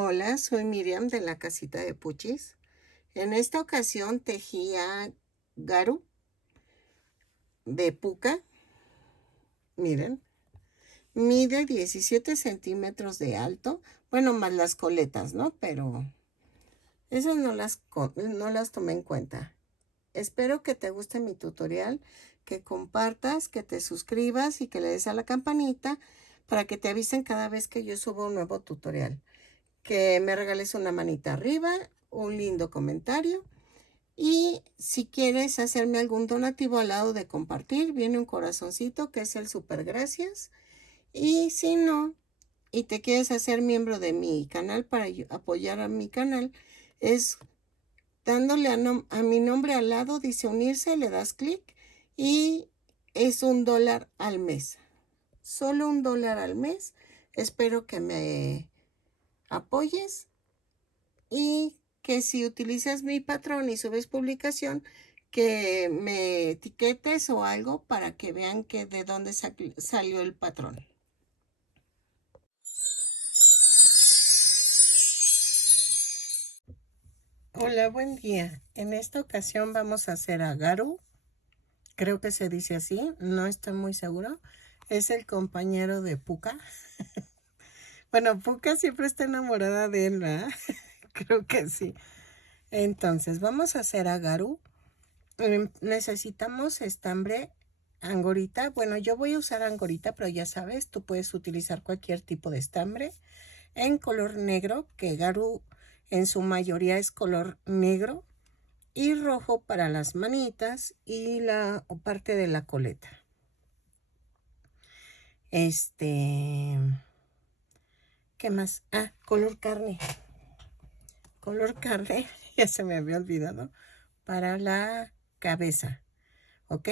Hola, soy Miriam de la casita de Puchis. En esta ocasión tejía garu de puca. Miren, mide 17 centímetros de alto. Bueno, más las coletas, ¿no? Pero esas no las tomé en cuenta. Espero que te guste mi tutorial, que compartas, que te suscribas y que le des a la campanita para que te avisen cada vez que yo subo un nuevo tutorial. Que me regales una manita arriba, un lindo comentario. Y si quieres hacerme algún donativo al lado de compartir, viene un corazoncito que es el super gracias. Y si no, y te quieres hacer miembro de mi canal para apoyar a mi canal, es dándole a mi nombre al lado, dice unirse, le das clic y es $1 al mes. Solo $1 al mes. Espero que me apoyes y que si utilizas mi patrón y subes publicación, que me etiquetes o algo para que vean que de dónde salió el patrón. Hola, buen día. En esta ocasión vamos a hacer agaru. Creo que se dice así, no estoy muy seguro. Es el compañero de Puka. Bueno, Puka siempre está enamorada de él, ¿verdad? Creo que sí. Entonces, vamos a hacer agaru. Necesitamos estambre angorita. Bueno, yo voy a usar angorita, pero ya sabes, tú puedes utilizar cualquier tipo de estambre en color negro, que garu en su mayoría es color negro, y rojo para las manitas y la parte de la coleta. ¿Qué más? Ah, color carne. Color carne, ya se me había olvidado, para la cabeza, ¿ok?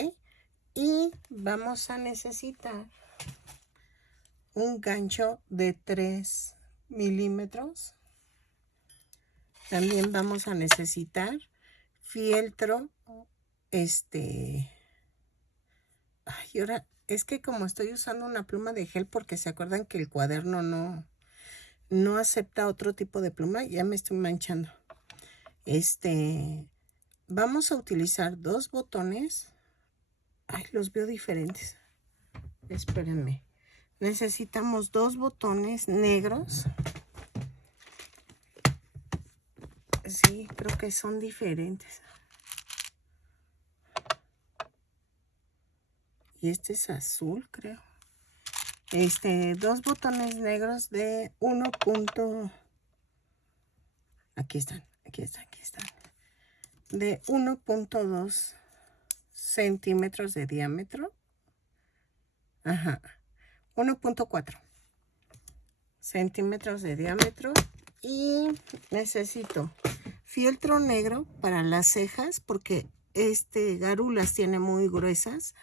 Y vamos a necesitar un gancho de 3 milímetros. También vamos a necesitar fieltro. Ay, ahora es que como estoy usando una pluma de gel, porque se acuerdan que el cuaderno no acepta otro tipo de pluma, ya me estoy manchando. Vamos a utilizar 2 botones. Ay, los veo diferentes. Espérenme. Necesitamos 2 botones negros. Sí, creo que son diferentes. Y este es azul, creo. 2 botones negros de 1. Aquí están. De 1.2 centímetros de diámetro. Ajá. 1.4 centímetros de diámetro. Y necesito fieltro negro para las cejas, porque garu las tiene muy gruesas.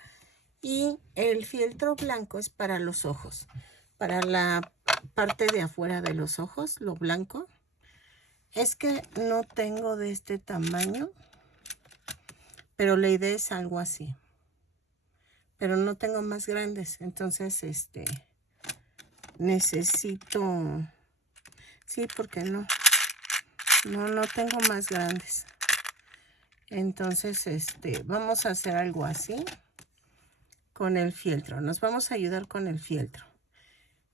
Y el fieltro blanco es para los ojos, para la parte de afuera de los ojos, lo blanco. Es que no tengo de este tamaño, pero la idea es algo así. Pero no tengo más grandes, entonces necesito, sí, porque no tengo más grandes. Entonces vamos a hacer algo así con el fieltro. Nos vamos a ayudar con el fieltro.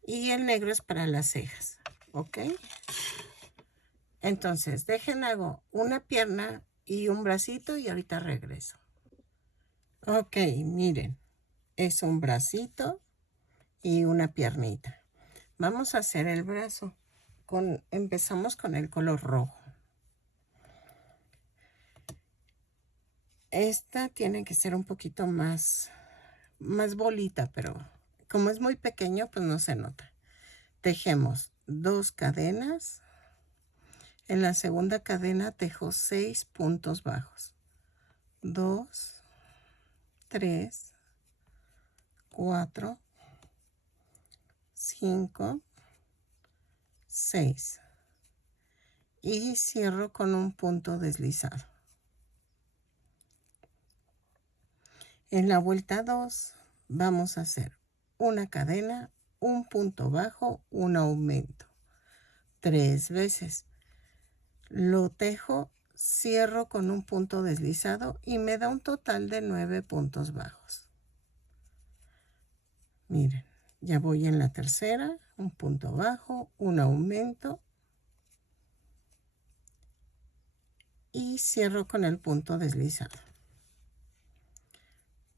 Y el negro es para las cejas, ¿ok? Entonces, hago una pierna y un bracito y ahorita regreso. Ok, miren, es un bracito y una piernita. Vamos a hacer el brazo. Empezamos con el color rojo. Esta tiene que ser un poquito más bolita, pero como es muy pequeño, pues no se nota. Tejemos 2 cadenas. En la segunda cadena tejo 6 puntos bajos. 2, 3, 4, 5, 6. Y cierro con un punto deslizado. En la vuelta 2 vamos a hacer una cadena, un punto bajo, un aumento. 3 veces. Lo tejo, cierro con un punto deslizado y me da un total de 9 puntos bajos. Miren, ya voy en la tercera, un punto bajo, un aumento y cierro con el punto deslizado.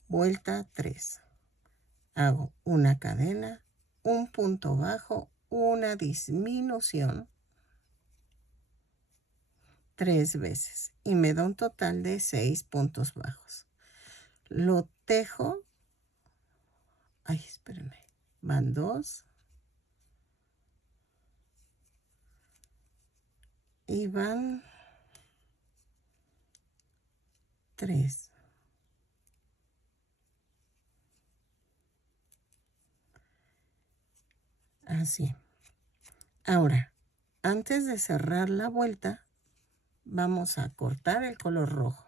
Vuelta 3. Hago una cadena, un punto bajo, una disminución 3 veces y me da un total de 6 puntos bajos. Lo tejo, ay, espérenme, van 2 y van 3. Así. Ahora, antes de cerrar la vuelta, vamos a cortar el color rojo.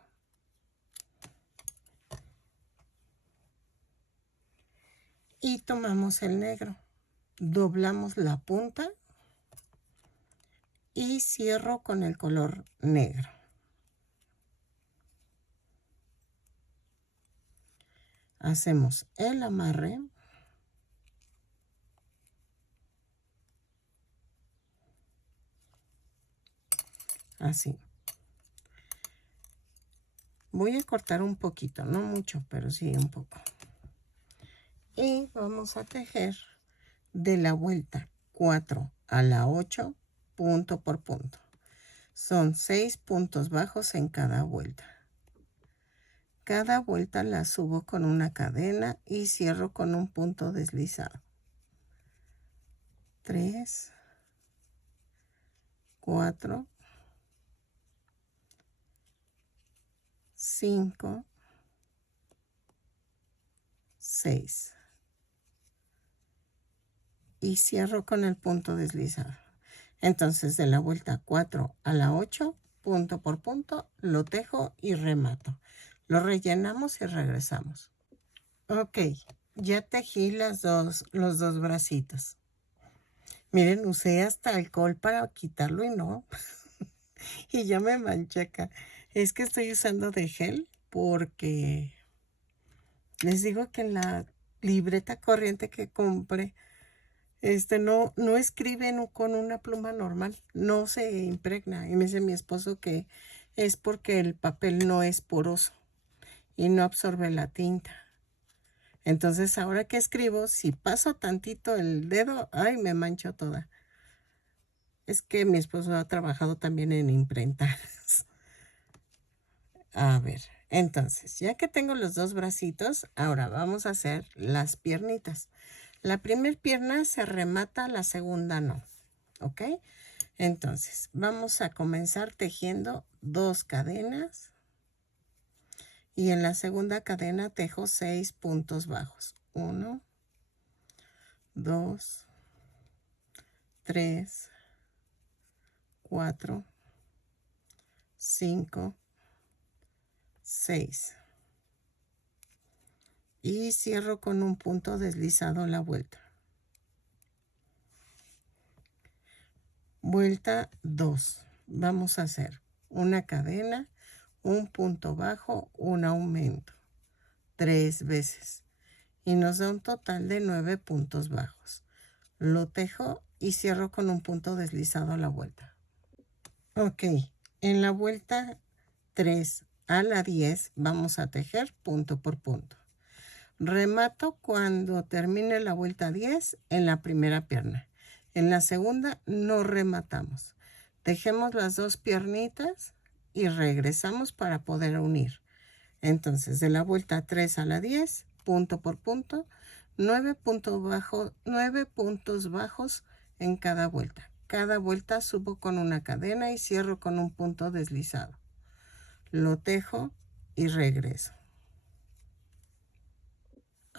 Y tomamos el negro. Doblamos la punta y cierro con el color negro. Hacemos el amarre. Así. Voy a cortar un poquito, no mucho, pero sí un poco. Y vamos a tejer de la vuelta 4 a la 8, punto por punto. Son 6 puntos bajos en cada vuelta. Cada vuelta la subo con una cadena y cierro con un punto deslizado. 3, 4, 5, 6. Y cierro con el punto deslizado. Entonces de la vuelta 4 a la 8, punto por punto, lo tejo y remato. Lo rellenamos y regresamos. Ok, ya tejí los dos bracitos. Miren, usé hasta alcohol para quitarlo y no. Y ya me manché acá. Es que estoy usando de gel porque les digo que en la libreta corriente que compré, no escriben con una pluma normal, no se impregna. Y me dice mi esposo que es porque el papel no es poroso y no absorbe la tinta. Entonces ahora que escribo, si paso tantito el dedo, ay, me mancho toda. Es que mi esposo ha trabajado también en imprentas. A ver, entonces, ya que tengo los dos bracitos, ahora vamos a hacer las piernitas. La primera pierna se remata, la segunda no. ¿Ok? Entonces, vamos a comenzar tejiendo 2 cadenas. Y en la segunda cadena tejo 6 puntos bajos. 1, 2, 3, 4, 5, 6. Y cierro con un punto deslizado la vuelta. Vuelta 2. Vamos a hacer una cadena, un punto bajo, un aumento. 3 veces. Y nos da un total de 9 puntos bajos. Lo tejo y cierro con un punto deslizado a la vuelta. Ok, en la vuelta 3 a la 10 vamos a tejer punto por punto. Remato cuando termine la vuelta 10 en la primera pierna. En la segunda no rematamos. Tejemos las 2 piernitas y regresamos para poder unir. Entonces, de la vuelta 3 a la 10, punto por punto, 9 puntos bajos en cada vuelta. Cada vuelta subo con una cadena y cierro con un punto deslizado. Lo tejo y regreso.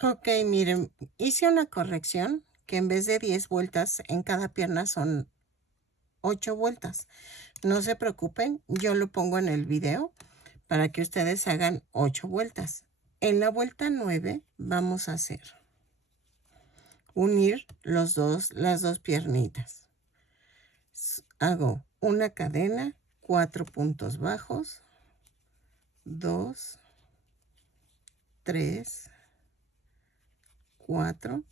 Ok, miren, hice una corrección que en vez de 10 vueltas en cada pierna son 8 vueltas. No se preocupen, yo lo pongo en el video para que ustedes hagan 8 vueltas. En la vuelta 9 vamos a hacer unir las dos piernitas. hago una cadena, 4 puntos bajos, 2, 3, 4,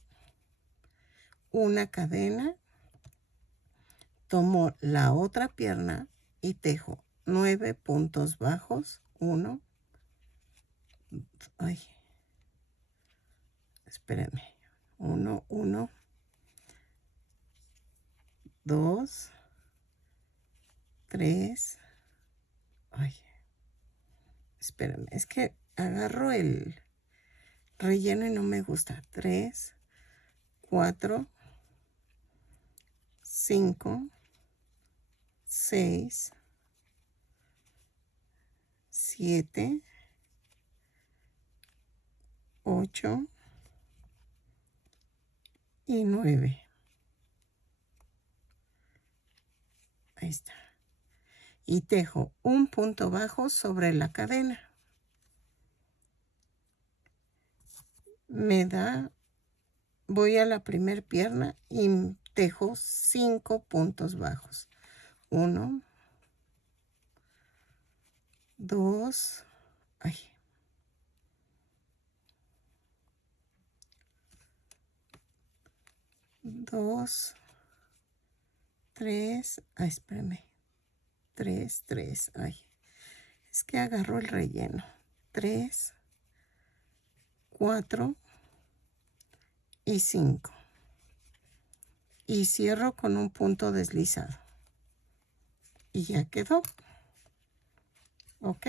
una cadena, tomo la otra pierna y tejo 9 puntos bajos, 1, ay, espérenme, 1, 1, 2, 3, ay, espérenme, es que agarro el relleno y no me gusta, 3, 4, 5, 6, 7, 8 y 9. Ahí está. Y tejo un punto bajo sobre la cadena. Me da, voy a la primer pierna y tejo 5 puntos bajos. 1, 2, ay, 2, 3, ay, espérame, 3, 3, ay, es que agarro el relleno, 3, 4 y 5. Y cierro con un punto deslizado. Y ya quedó. ¿Ok?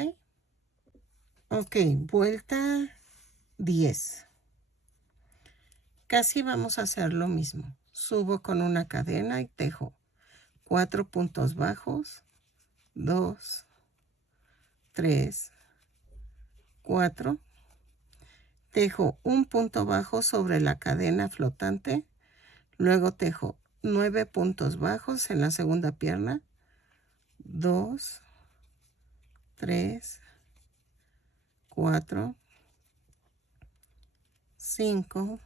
Ok, vuelta 10. Casi vamos a hacer lo mismo. Subo con una cadena y tejo 4 puntos bajos, 2, 3, 4. Tejo un punto bajo sobre la cadena flotante. Luego tejo 9 puntos bajos en la segunda pierna. 2, 3, 4, 5,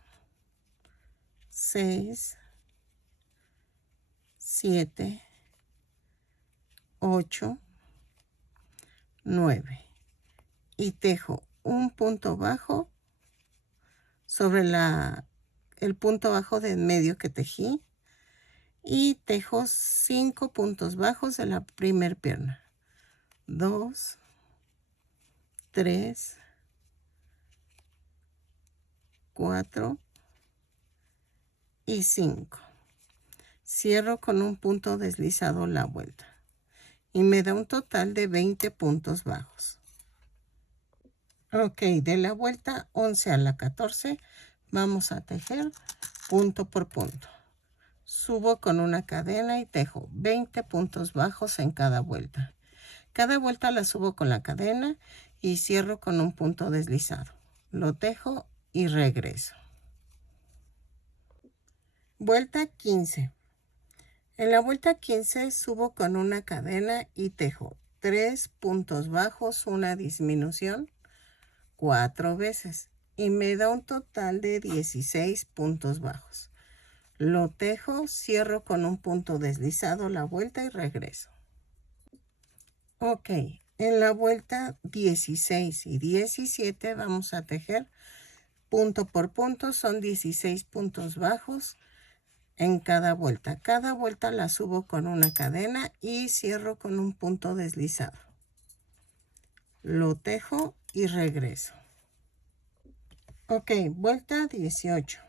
6, 7, 8, 9. Y tejo un punto bajo sobre el punto bajo de en medio que tejí. Y tejo 5 puntos bajos de la primer pierna. 2, 3, 4 y 5. Cierro con un punto deslizado la vuelta. Y me da un total de 20 puntos bajos. Ok, de la vuelta 11 a la 14 vamos a tejer punto por punto. Subo con una cadena y tejo 20 puntos bajos en cada vuelta. Cada vuelta la subo con la cadena y cierro con un punto deslizado. Lo tejo y regreso. Vuelta 15. En la vuelta 15 subo con una cadena y tejo 3 puntos bajos, una disminución, 4 veces. Y me da un total de 16 puntos bajos. Lo tejo, cierro con un punto deslizado la vuelta y regreso. Ok, en la vuelta 16 y 17 vamos a tejer punto por punto, son 16 puntos bajos en cada vuelta. Cada vuelta la subo con una cadena y cierro con un punto deslizado. Lo tejo y regreso. Ok, vuelta 18.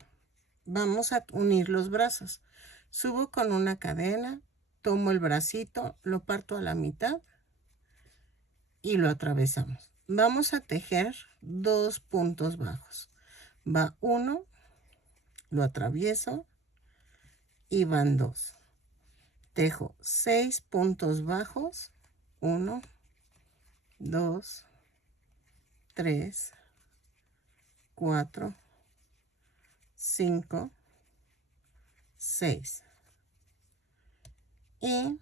Vamos a unir los brazos. Subo con una cadena, tomo el bracito, lo parto a la mitad y lo atravesamos. Vamos a tejer 2 puntos bajos. Va 1, lo atravieso y van 2. Tejo 6 puntos bajos. 1, 2, 3, 4, 5, 6. Y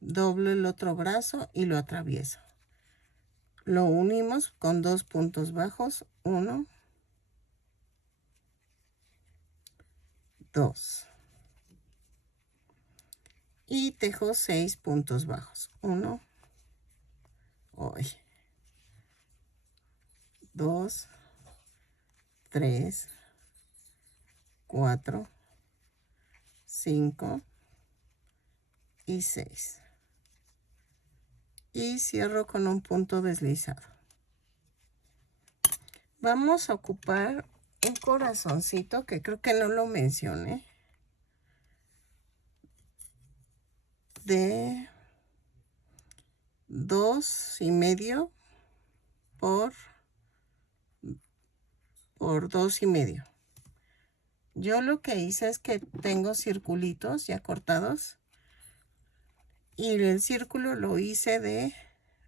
doblo el otro brazo y lo atravieso. Lo unimos con 2 puntos bajos. 1, 2. y tejo 6 puntos bajos. 1, 2, 3, 4, 5 y 6. Y cierro con un punto deslizado. Vamos a ocupar un corazoncito que creo que no lo mencioné, de 2,5 por 2,5. Yo lo que hice es que tengo circulitos ya cortados y el círculo lo hice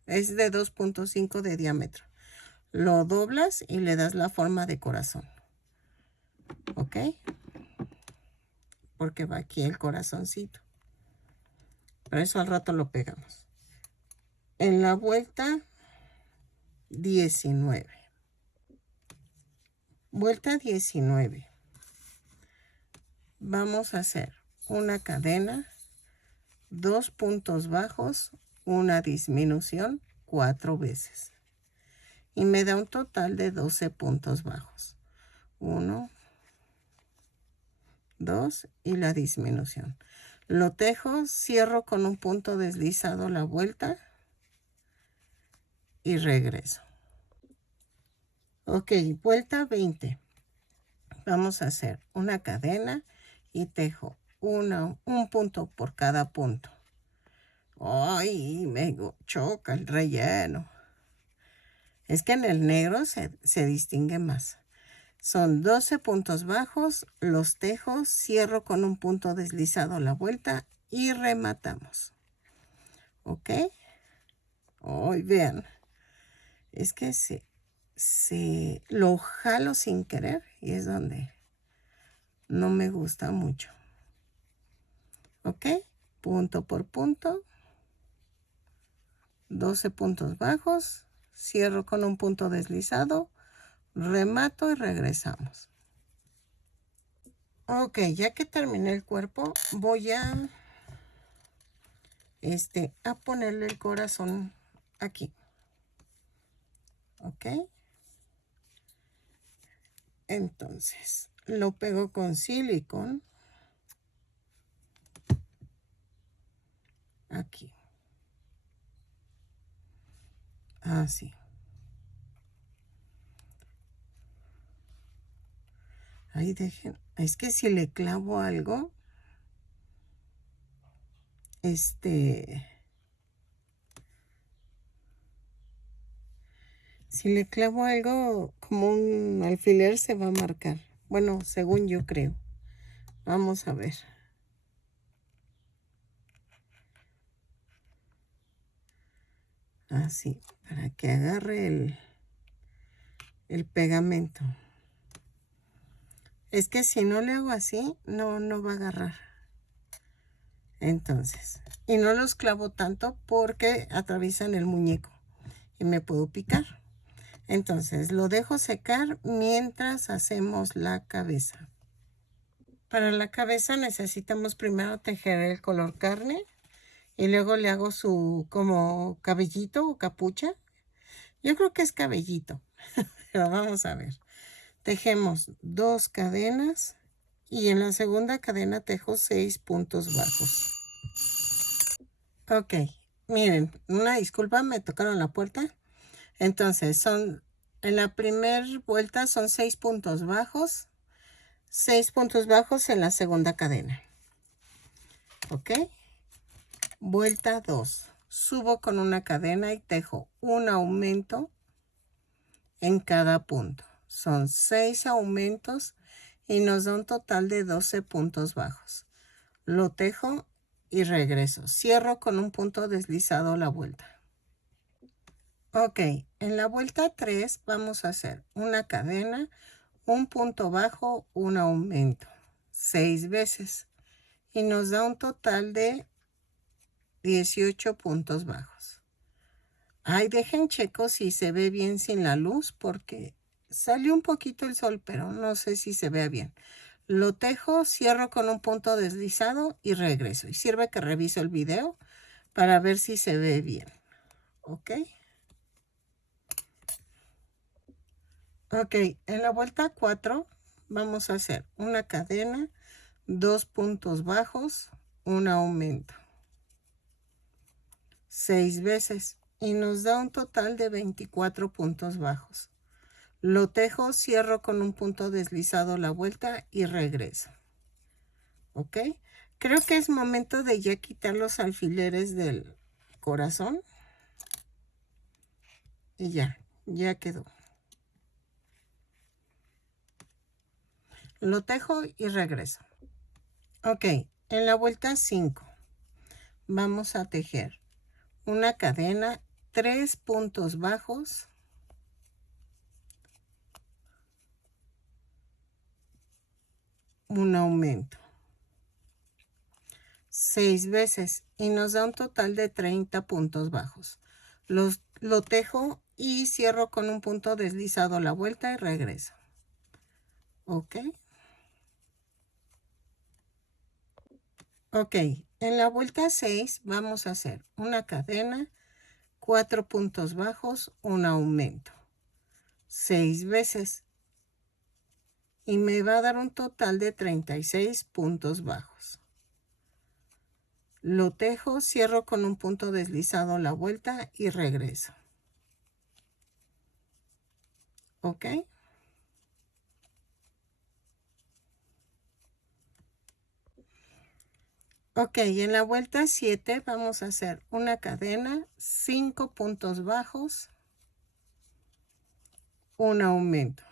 es de 2,5 de diámetro. Lo doblas y le das la forma de corazón. ¿Ok? Porque va aquí el corazoncito. Pero eso al rato lo pegamos. En la vuelta 19. Vuelta 19. Vamos a hacer una cadena, 2 puntos bajos, una disminución 4 veces. Y me da un total de 12 puntos bajos. 1, 2 y la disminución. Lo tejo, cierro con un punto deslizado la vuelta y regreso. Ok, vuelta 20. Vamos a hacer una cadena y tejo un punto por cada punto. ¡Ay! Me choca el relleno. Es que en el negro se distingue más. Son 12 puntos bajos, los tejo, cierro con un punto deslizado la vuelta y rematamos. ¿Ok? Hoy vean, es que lo jalo sin querer y es donde no me gusta mucho. ¿Ok? Punto por punto, 12 puntos bajos, cierro con un punto deslizado, remato y regresamos. Ok, ya que terminé el cuerpo, voy a ponerle el corazón aquí. Ok. Entonces, lo pego con silicón. Aquí. Así. Ahí dejen. Es que si le clavo algo, si le clavo algo como un alfiler se va a marcar. Bueno, según yo creo. Vamos a ver. Así, para que agarre el pegamento. Es que si no le hago así, no va a agarrar. Entonces, y no los clavo tanto porque atraviesan el muñeco y me puedo picar. Entonces, lo dejo secar mientras hacemos la cabeza. Para la cabeza necesitamos primero tejer el color carne y luego le hago su como cabellito o capucha. Yo creo que es cabellito, pero vamos a ver. Tejemos 2 cadenas y en la segunda cadena tejo 6 puntos bajos. Ok, miren, una disculpa, me tocaron la puerta. Entonces, en la primera vuelta son 6 puntos bajos, 6 puntos bajos en la segunda cadena. Ok, vuelta 2. Subo con una cadena y tejo un aumento en cada punto. Son 6 aumentos y nos da un total de 12 puntos bajos. Lo tejo y regreso. Cierro con un punto deslizado la vuelta. Ok, en la vuelta 3 vamos a hacer una cadena, un punto bajo, un aumento, 6 veces. Y nos da un total de 18 puntos bajos. Ay, dejen checo si se ve bien sin la luz porque salió un poquito el sol, pero no sé si se vea bien. Lo tejo, cierro con un punto deslizado y regreso. Y sirve que reviso el video para ver si se ve bien. ¿Ok? Ok, en la vuelta 4 vamos a hacer una cadena, 2 puntos bajos, un aumento. 6 veces y nos da un total de 24 puntos bajos. Lo tejo, cierro con un punto deslizado la vuelta y regreso. ¿Ok? Creo que es momento de ya quitar los alfileres del corazón. Y ya quedó. Lo tejo y regreso. Ok, en la vuelta 5 vamos a tejer una cadena, 3 puntos bajos, un aumento. 6 veces y nos da un total de 30 puntos bajos. Lo tejo y cierro con un punto deslizado la vuelta y regreso. ¿Ok? Ok, en la vuelta 6 vamos a hacer una cadena, 4 puntos bajos, un aumento. 6 veces y me va a dar un total de 36 puntos bajos. Lo tejo, cierro con un punto deslizado la vuelta y regreso. ¿Ok? Ok, en la vuelta 7 vamos a hacer una cadena, 5 puntos bajos, un aumento.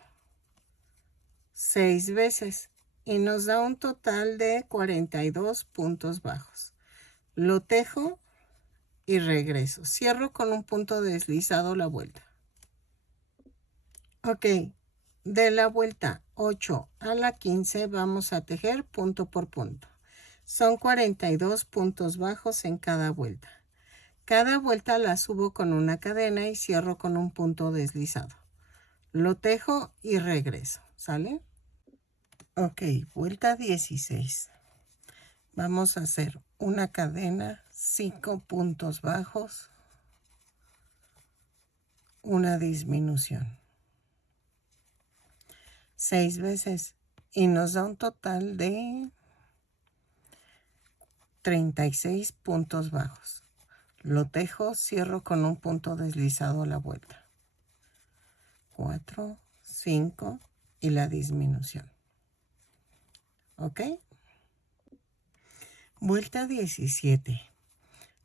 6 veces y nos da un total de 42 puntos bajos. Lo tejo y regreso. Cierro con un punto deslizado la vuelta. Ok, de la vuelta 8 a la 15 vamos a tejer punto por punto. Son 42 puntos bajos en cada vuelta. Cada vuelta la subo con una cadena y cierro con un punto deslizado. Lo tejo y regreso, ¿sale? Ok, vuelta 16. Vamos a hacer una cadena, 5 puntos bajos, una disminución. 6 veces y nos da un total de 36 puntos bajos. Lo tejo, cierro con un punto deslizado a la vuelta. 4, 5 y la disminución. ¿Ok? Vuelta 17.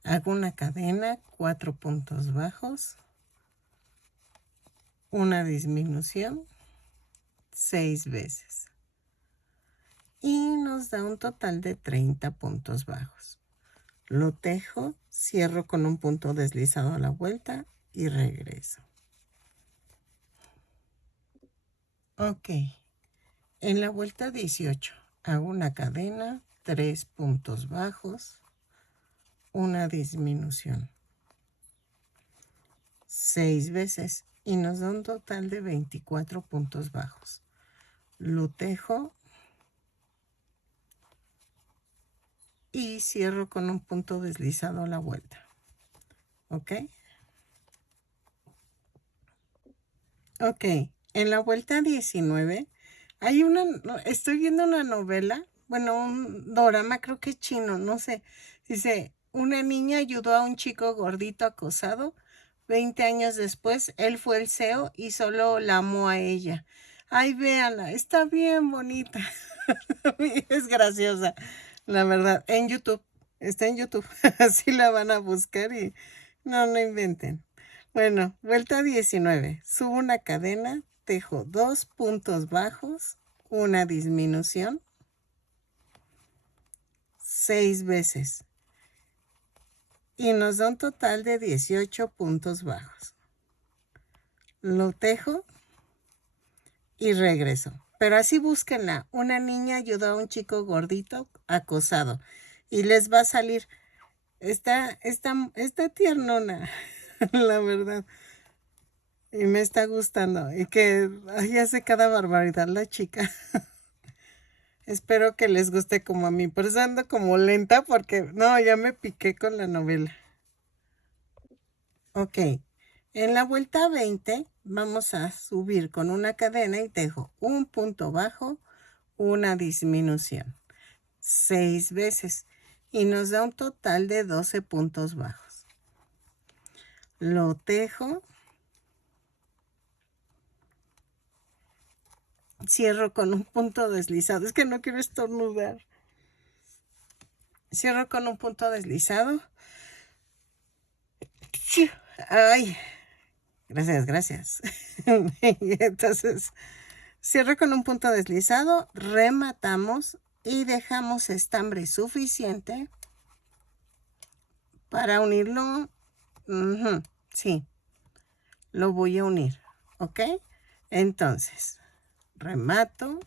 Hago una cadena, 4 puntos bajos, una disminución, 6 veces. Y nos da un total de 30 puntos bajos. Lo tejo, cierro con un punto deslizado a la vuelta y regreso. Ok, en la vuelta 18 hago una cadena, 3 puntos bajos, una disminución, 6 veces y nos da un total de 24 puntos bajos. Lo tejo y cierro con un punto deslizado a la vuelta. ¿Ok? Ok, en la vuelta 19 hay estoy viendo una novela, bueno, un dorama, creo que es chino, no sé. Dice, una niña ayudó a un chico gordito acosado. 20 años después, él fue el CEO y solo la amó a ella. Ay, véanla, está bien bonita. Es graciosa, la verdad. En YouTube, está en YouTube. Así la van a buscar y no inventen. Bueno, vuelta 19. Subo una cadena, tejo 2 puntos bajos, una disminución, 6 veces. Y nos da un total de 18 puntos bajos. Lo tejo y regreso. Pero así búsquenla. Una niña ayudó a un chico gordito acosado. Y les va a salir. Está tiernona, la verdad. Y me está gustando. Y que ay, hace cada barbaridad la chica. Espero que les guste como a mí. Por eso ando como lenta porque no, ya me piqué con la novela. Ok, en la vuelta 20 vamos a subir con una cadena y tejo un punto bajo, una disminución, 6 veces y nos da un total de 12 puntos bajos. Lo tejo, cierro con un punto deslizado. Es que no quiero estornudar. Cierro con un punto deslizado. Ay, gracias, gracias. Entonces, cierro con un punto deslizado, rematamos y dejamos estambre suficiente para unirlo. Sí, lo voy a unir, ¿ok? Entonces, remato,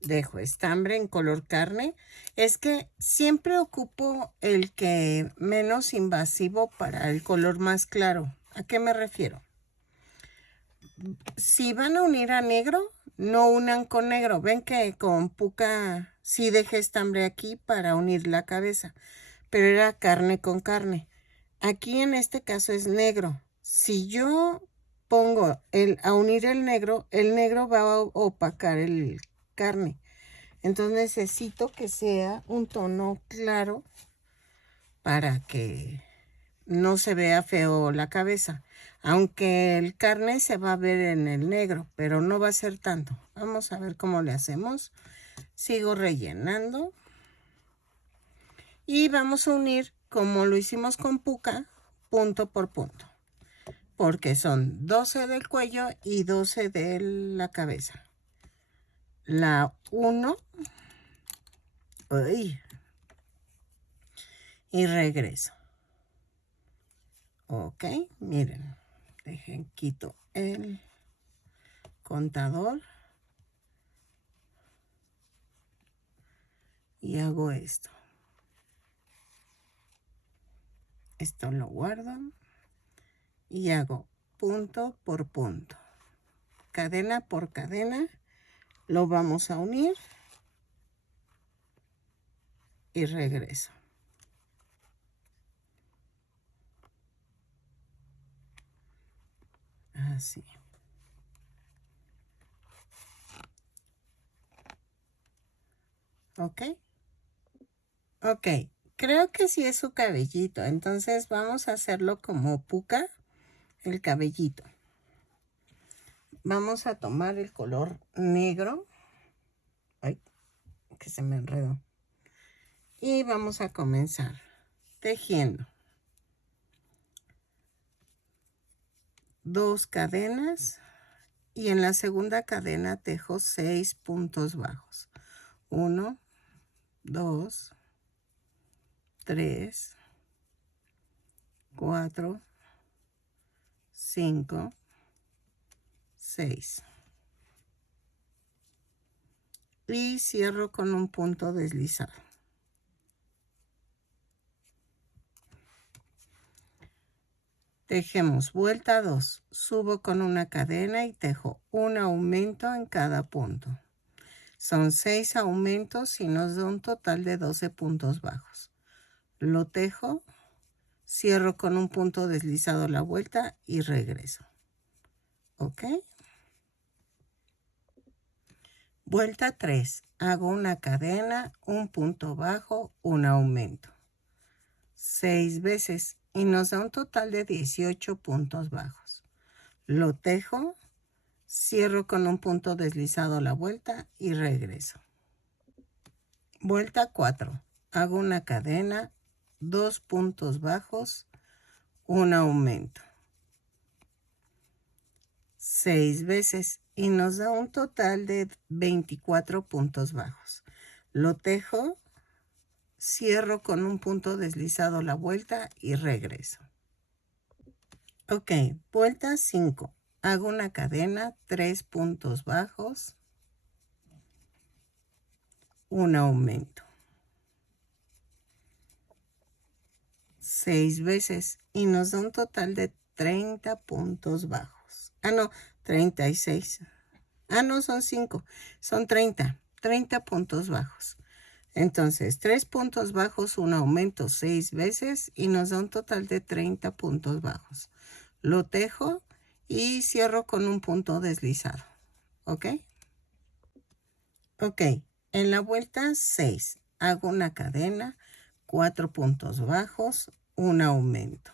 dejo estambre en color carne. Es que siempre ocupo el que menos invasivo para el color más claro. ¿A qué me refiero? Si van a unir a negro, no unan con negro. Ven que con puca sí dejé estambre aquí para unir la cabeza, pero era carne con carne. Aquí en este caso es negro. Si yo pongo a unir el negro va a opacar el carne. Entonces necesito que sea un tono claro para que no se vea feo la cabeza. Aunque el carne se va a ver en el negro, pero no va a ser tanto. Vamos a ver cómo le hacemos. Sigo rellenando. Y vamos a unir, como lo hicimos con puca, punto por punto. Porque son 12 del cuello y 12 de la cabeza. La 1. Y regreso. Ok, miren. Dejen, quito el contador. Y hago esto. Esto lo guardo. Y hago punto por punto. Cadena por cadena. Lo vamos a unir. Y regreso. Así. ¿Ok? Ok. Creo que sí es su cabellito. Entonces vamos a hacerlo como puca. El cabellito. Vamos a tomar el color negro. Ay, que se me enredó. Y vamos a comenzar tejiendo 2 cadenas y en la segunda cadena tejo 6 puntos bajos. 1, 2, 3, 4, 5, 6. Y cierro con un punto deslizado. Tejemos vuelta 2, subo con una cadena y tejo un aumento en cada punto. Son 6 aumentos y nos da un total de 12 puntos bajos. Lo tejo, cierro con un punto deslizado la vuelta y regreso. ¿Ok? Vuelta 3, hago una cadena, un punto bajo, un aumento. 6 veces y nos da un total de 18 puntos bajos. Lo tejo, cierro con un punto deslizado la vuelta y regreso. Vuelta 4, hago una cadena, 2 puntos bajos, un aumento. 6 veces y nos da un total de 24 puntos bajos. Lo tejo, cierro con un punto deslizado la vuelta y regreso. Ok, vuelta 5. Hago una cadena, 3 puntos bajos, un aumento. 6 veces y nos da un total de 30 puntos bajos. Ah, no, 36. Ah, no, son 5. Son 30. 30 puntos bajos. Entonces, 3 puntos bajos, un aumento 6 veces y nos da un total de 30 puntos bajos. Lo tejo y cierro con un punto deslizado. ¿Ok? Ok, en la vuelta 6 hago una cadena, 4 puntos bajos, un aumento.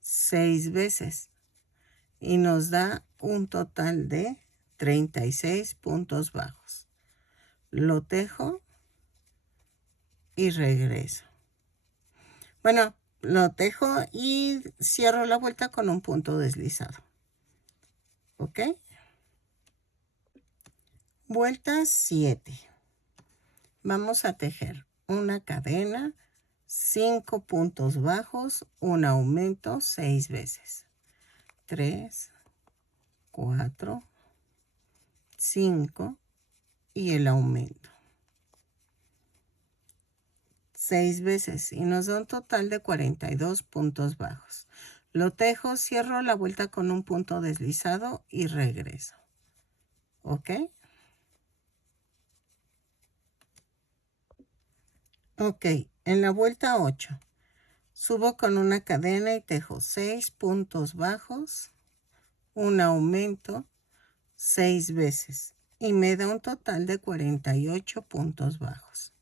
6 veces y nos da un total de 36 puntos bajos. Lo tejo y regreso. Bueno, lo tejo y cierro la vuelta con un punto deslizado. ¿Ok? Vuelta 7. Vamos a tejer una cadena, 5 puntos bajos, un aumento 6 veces. 3, 4, 5 y el aumento. 6 veces y nos da un total de 42 puntos bajos. Lo tejo, cierro la vuelta con un punto deslizado y regreso. ¿Ok? Ok, en la vuelta 8, subo con una cadena y tejo 6 puntos bajos, un aumento 6 veces y me da un total de 48 puntos bajos.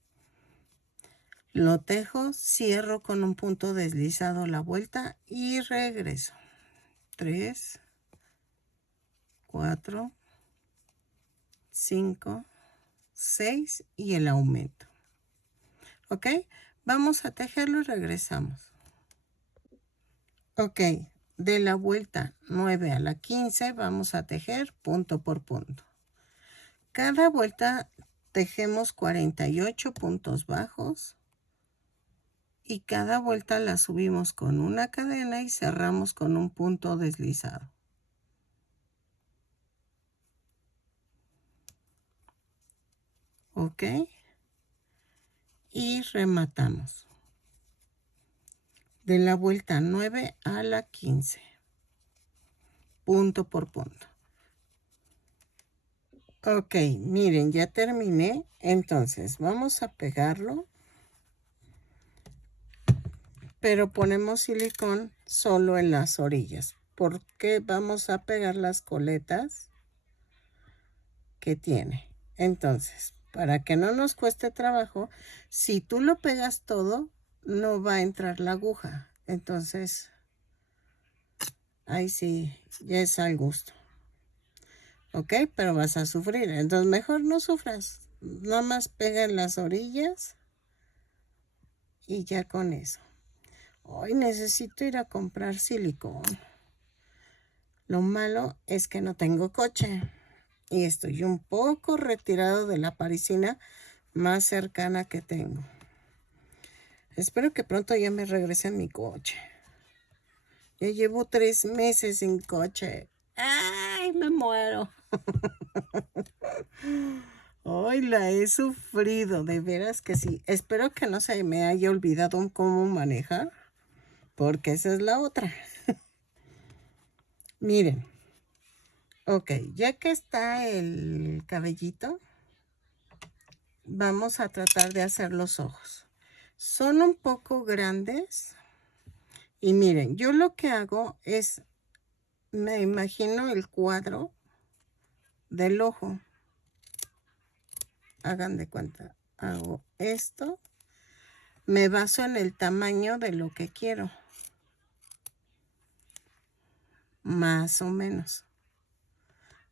Lo tejo, cierro con un punto deslizado la vuelta y regreso. 3, 4, 5, 6 y el aumento. ¿Ok? Vamos a tejerlo y regresamos. Ok, de la vuelta 9 a la 15 vamos a tejer punto por punto. Cada vuelta tejemos 48 puntos bajos y cada vuelta la subimos con una cadena y cerramos con un punto deslizado. ¿Ok? Y rematamos. De la vuelta 9 a la 15. Punto por punto. Ok, miren, ya terminé. Entonces, vamos a pegarlo. Pero ponemos silicón solo en las orillas. Porque vamos a pegar las coletas que tiene. Entonces, para que no nos cueste trabajo, si tú lo pegas todo, no va a entrar la aguja. Entonces, ahí sí, ya es al gusto. ¿Ok? Pero vas a sufrir. Entonces, mejor no sufras. Nada más pega en las orillas y ya con eso. Hoy necesito ir a comprar silicón. Lo malo es que no tengo coche y estoy un poco retirado de la parisina más cercana que tengo. Espero que pronto ya me regrese mi coche. Ya llevo 3 meses sin coche. ¡Ay, me muero! Hoy la he sufrido, de veras que sí. Espero que no se me haya olvidado cómo manejar, porque esa es la otra. Miren. Ok, ya que está el cabellito, vamos a tratar de hacer los ojos. Son un poco grandes. Y miren, yo lo que hago es, me imagino el cuadro del ojo. Hagan de cuenta, hago esto. Me baso en el tamaño de lo que quiero. Más o menos.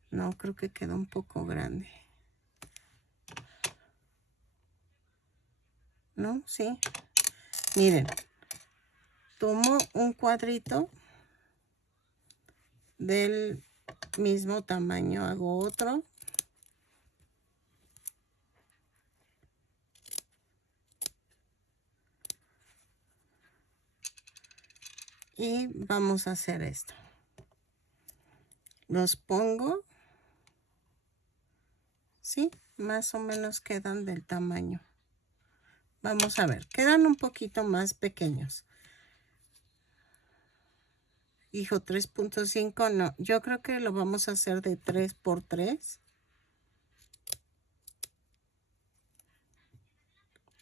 No, creo que quedó un poco grande. ¿No? Sí. Miren, tomo un cuadrito del mismo tamaño, hago otro. Y vamos a hacer esto. Los pongo. Sí, más o menos quedan del tamaño. Vamos a ver, quedan un poquito más pequeños. Hijo, 3.5, no. Yo creo que lo vamos a hacer de 3 por 3.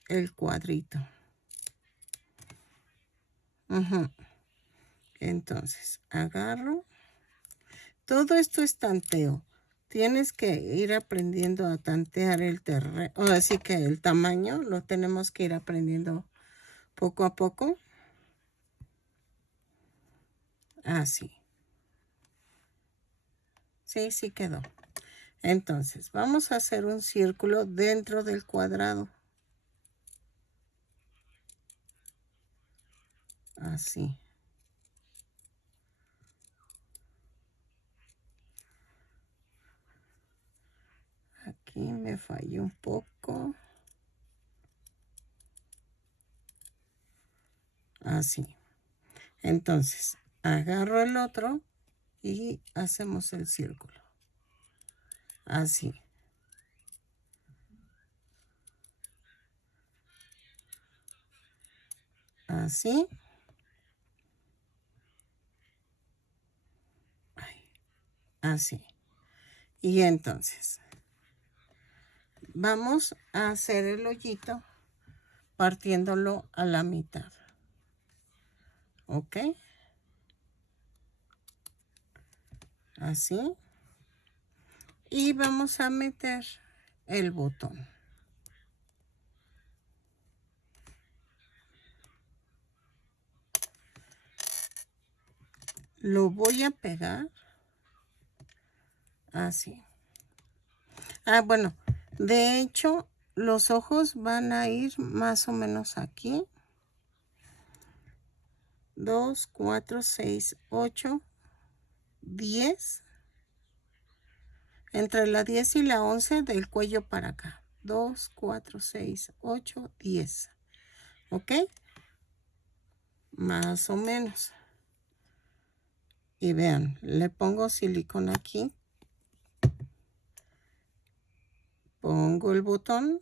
el cuadrito. Entonces, agarro. Todo esto es tanteo. Tienes que ir aprendiendo a tantear el terreno. Así que el tamaño lo tenemos que ir aprendiendo poco a poco. Así. Sí, sí quedó. Entonces, vamos a hacer un círculo dentro del cuadrado. Así. Aquí me falló un poco. Así. Entonces, agarro el otro y hacemos el círculo. Así. Así. Así. Y entonces, vamos a hacer el hoyito partiéndolo a la mitad. ¿Ok? Así. Y vamos a meter el botón. Lo voy a pegar. Así. Bueno, de hecho, los ojos van a ir más o menos aquí. 2, 4, 6, 8, 10. Entre la 10 y la 11 del cuello para acá. 2, 4, 6, 8, 10. ¿Ok? Más o menos. Y vean, le pongo silicona aquí. Pongo el botón.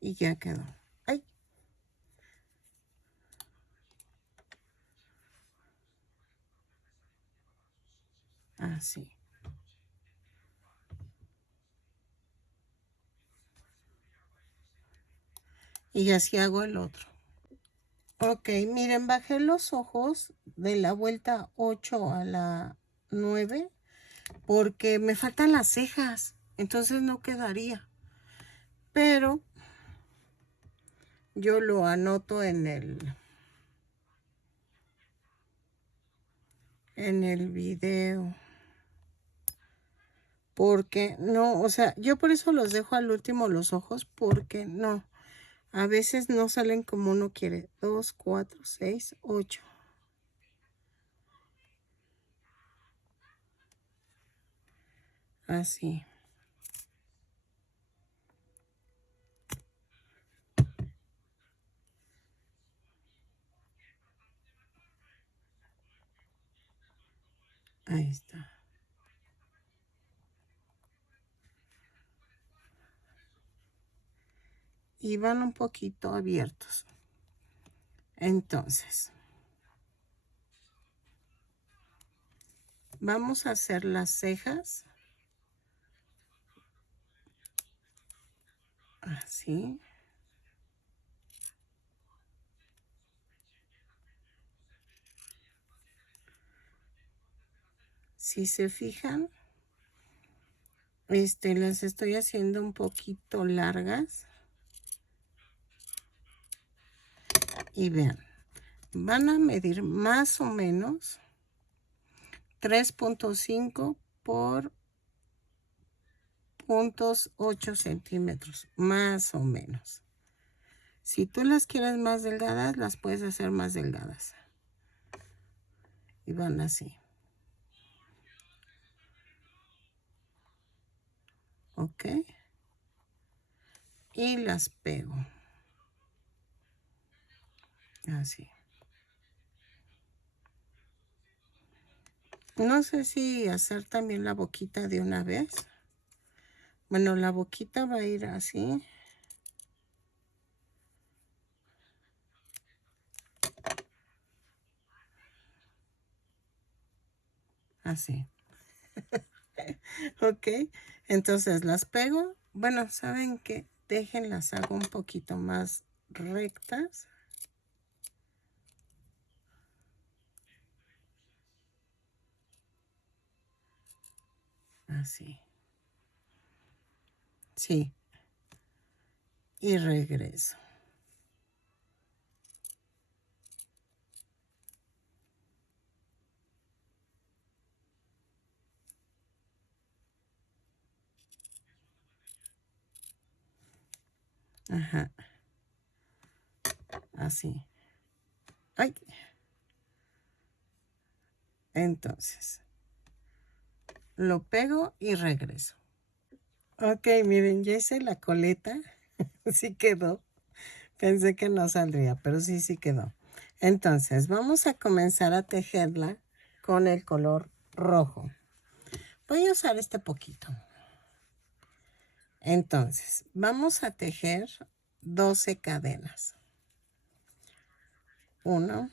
Y ya quedó. ¡Ay! Así. Y así hago el otro. Ok, miren, bajé los ojos de la vuelta 8 a la 9 porque me faltan las cejas, entonces no quedaría. Pero yo lo anoto en el video. Porque no, o sea, yo por eso los dejo al último los ojos, porque no, a veces no salen como uno quiere. 2, 4, 6, 8. Así. Ahí está. Y van un poquito abiertos. Entonces, vamos a hacer las cejas. Así. Si se fijan, las estoy haciendo un poquito largas. Y vean, van a medir más o menos 3.5 por 0.8 centímetros, más o menos. Si tú las quieres más delgadas, las puedes hacer más delgadas. Y van así. ¿Ok? Y las pego. Así. No sé si hacer también la boquita de una vez. Bueno, la boquita va a ir así. Así. Ok, entonces las pego. Bueno, ¿saben qué? Déjenlas, hago un poquito más rectas. Así. Sí. Y regreso. Ajá. Así. Ay. Entonces, lo pego y regreso. Ok, miren, ya hice la coleta. Sí quedó. Pensé que no saldría, pero sí, sí quedó. Entonces, vamos a comenzar a tejerla con el color rojo. Voy a usar este poquito. Entonces, vamos a tejer 12 cadenas. 1,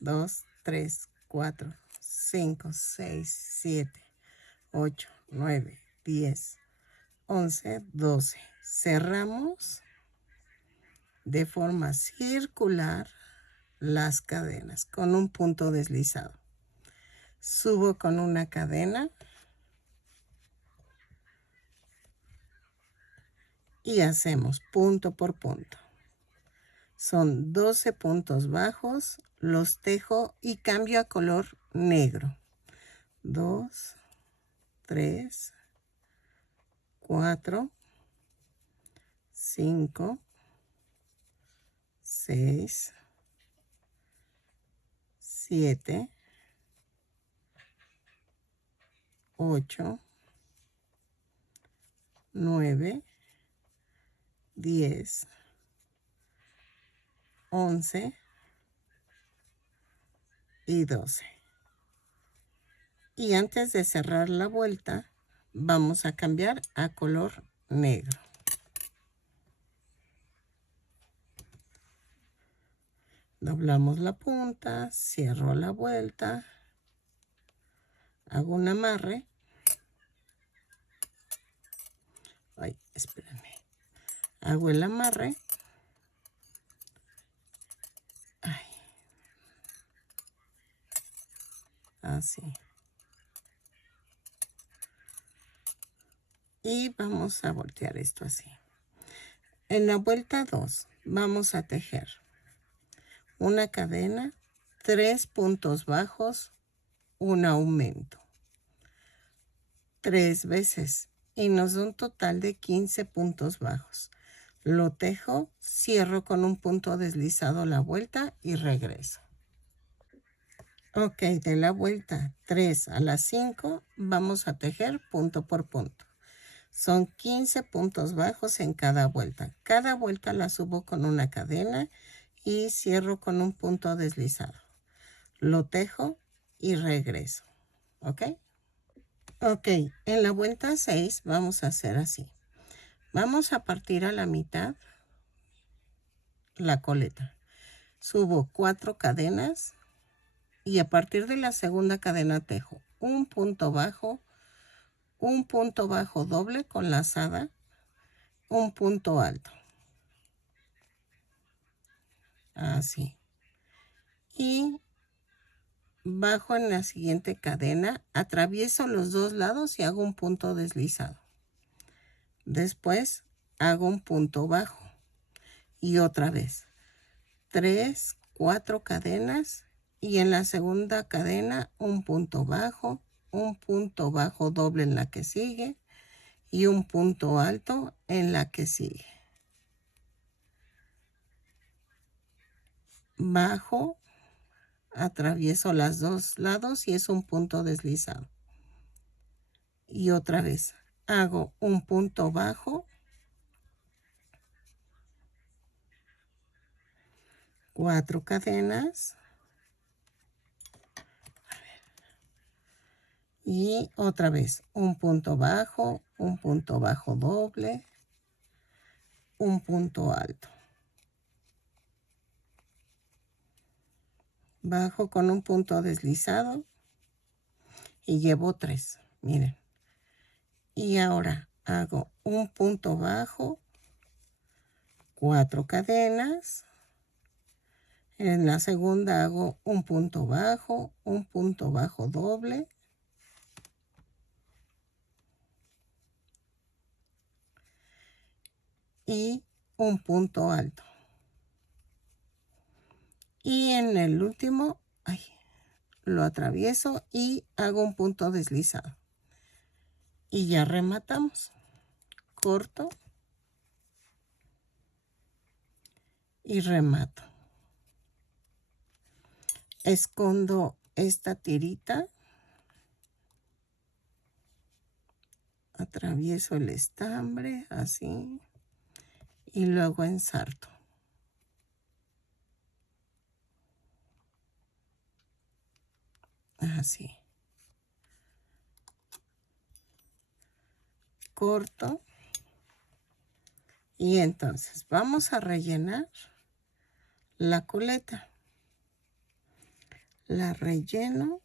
2, 3, 4, 5, 6, 7, 8, 9, 10, 11, 12. Cerramos de forma circular las cadenas con un punto deslizado. Subo con una cadena y hacemos punto por punto. Son 12 puntos bajos, los tejo y cambio a color negro. 2, 3, 4, 5, 6, 7, 8, 9, 10, 11 y 12. Y antes de cerrar la vuelta, vamos a cambiar a color negro. Doblamos la punta, cierro la vuelta, hago un amarre. Ay, espérenme. Hago el amarre. Ay. Así. Y vamos a voltear esto así. En la vuelta 2 vamos a tejer una cadena, 3 puntos bajos, un aumento. 3 veces y nos da un total de 15 puntos bajos. Lo tejo, cierro con un punto deslizado la vuelta y regreso. Ok, de la vuelta 3 a las 5 vamos a tejer punto por punto. Son 15 puntos bajos en cada vuelta. Cada vuelta la subo con una cadena y cierro con un punto deslizado. Lo tejo y regreso. ¿Ok? Ok, en la vuelta 6 vamos a hacer así. Vamos a partir a la mitad la coleta. Subo 4 cadenas y a partir de la segunda cadena tejo un punto bajo doble con lazada, un punto alto. Así. Y bajo en la siguiente cadena, atravieso los dos lados y hago un punto deslizado. Después hago un punto bajo y otra vez 3, 4 cadenas y en la segunda cadena un punto bajo doble en la que sigue y un punto alto en la que sigue. Bajo, atravieso los dos lados y es un punto deslizado. Y otra vez hago un punto bajo, 4 cadenas y otra vez un punto bajo doble, un punto alto. Bajo con un punto deslizado y llevo 3. Miren, Y ahora hago un punto bajo, 4 cadenas. En la segunda hago un punto bajo doble. Y un punto alto. Y en el último, lo atravieso y hago un punto deslizado. Y ya rematamos. Corto. Y remato. Escondo esta tirita. Atravieso el estambre, así. Y luego ensarto. Así. Corto. Y entonces vamos a rellenar la coleta. La relleno.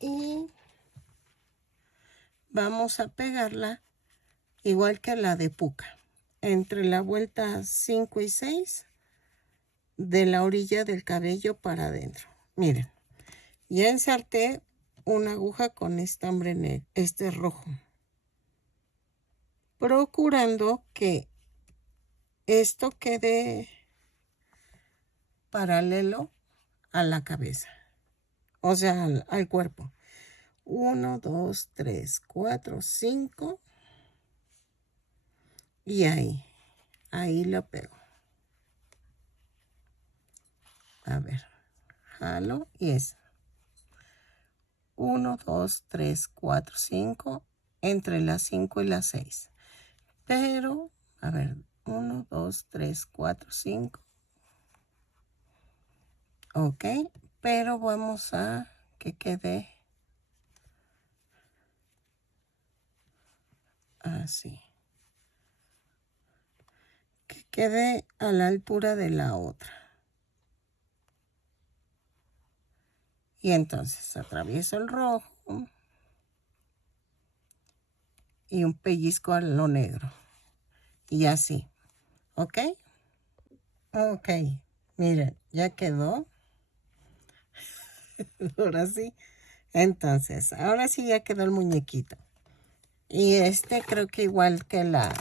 Y vamos a pegarla igual que la de puca. Entre la vuelta 5 y 6 de la orilla del cabello para adentro. Miren, ya ensarté una aguja con estambre negro, rojo. Procurando que esto quede paralelo a la cabeza. O sea, al cuerpo. 1, 2, 3, 4, 5. Y ahí lo pego. A ver, jalo y es 1, 2, 3, 4, 5, entre las 5 y las 6. Pero, a ver, 1, 2, 3, 4, 5. Ok, pero vamos a que quede así. Que quede a la altura de la otra. Y entonces atravieso el rojo y un pellizco a lo negro. Y así. ¿Ok? Ok. Miren, ya quedó. Ahora sí. Entonces, ahora sí ya quedó el muñequito. Y creo que igual que la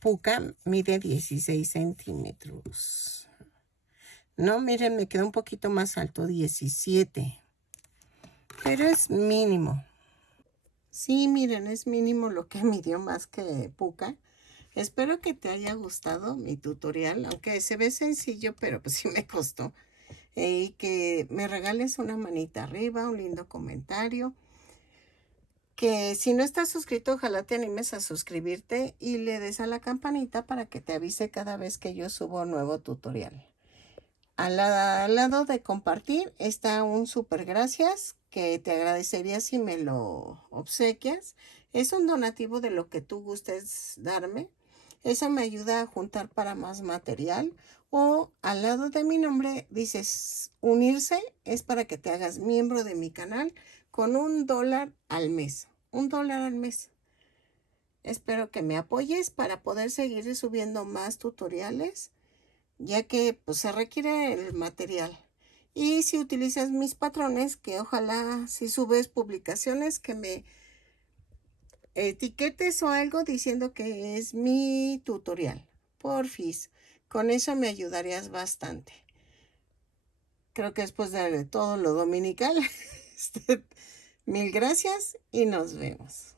puca, mide 16 centímetros. No, miren, me quedó un poquito más alto, 17. Pero es mínimo. Sí, miren, es mínimo lo que midió más que puca. Espero que te haya gustado mi tutorial, aunque se ve sencillo, pero pues sí me costó. Y que me regales una manita arriba, un lindo comentario. Que si no estás suscrito, ojalá te animes a suscribirte y le des a la campanita para que te avise cada vez que yo subo un nuevo tutorial. Al lado de compartir está un super gracias que te agradecería si me lo obsequias. Es un donativo de lo que tú gustes darme. Eso me ayuda a juntar para más material. O al lado de mi nombre dices unirse, es para que te hagas miembro de mi canal con $1 al mes. $1 al mes. Espero que me apoyes para poder seguir subiendo más tutoriales, ya que pues se requiere el material. Y si utilizas mis patrones, que ojalá si subes publicaciones que me etiquetes o algo diciendo que es mi tutorial. Porfis, con eso me ayudarías bastante. Creo que después de todo lo dominical, mil gracias y nos vemos.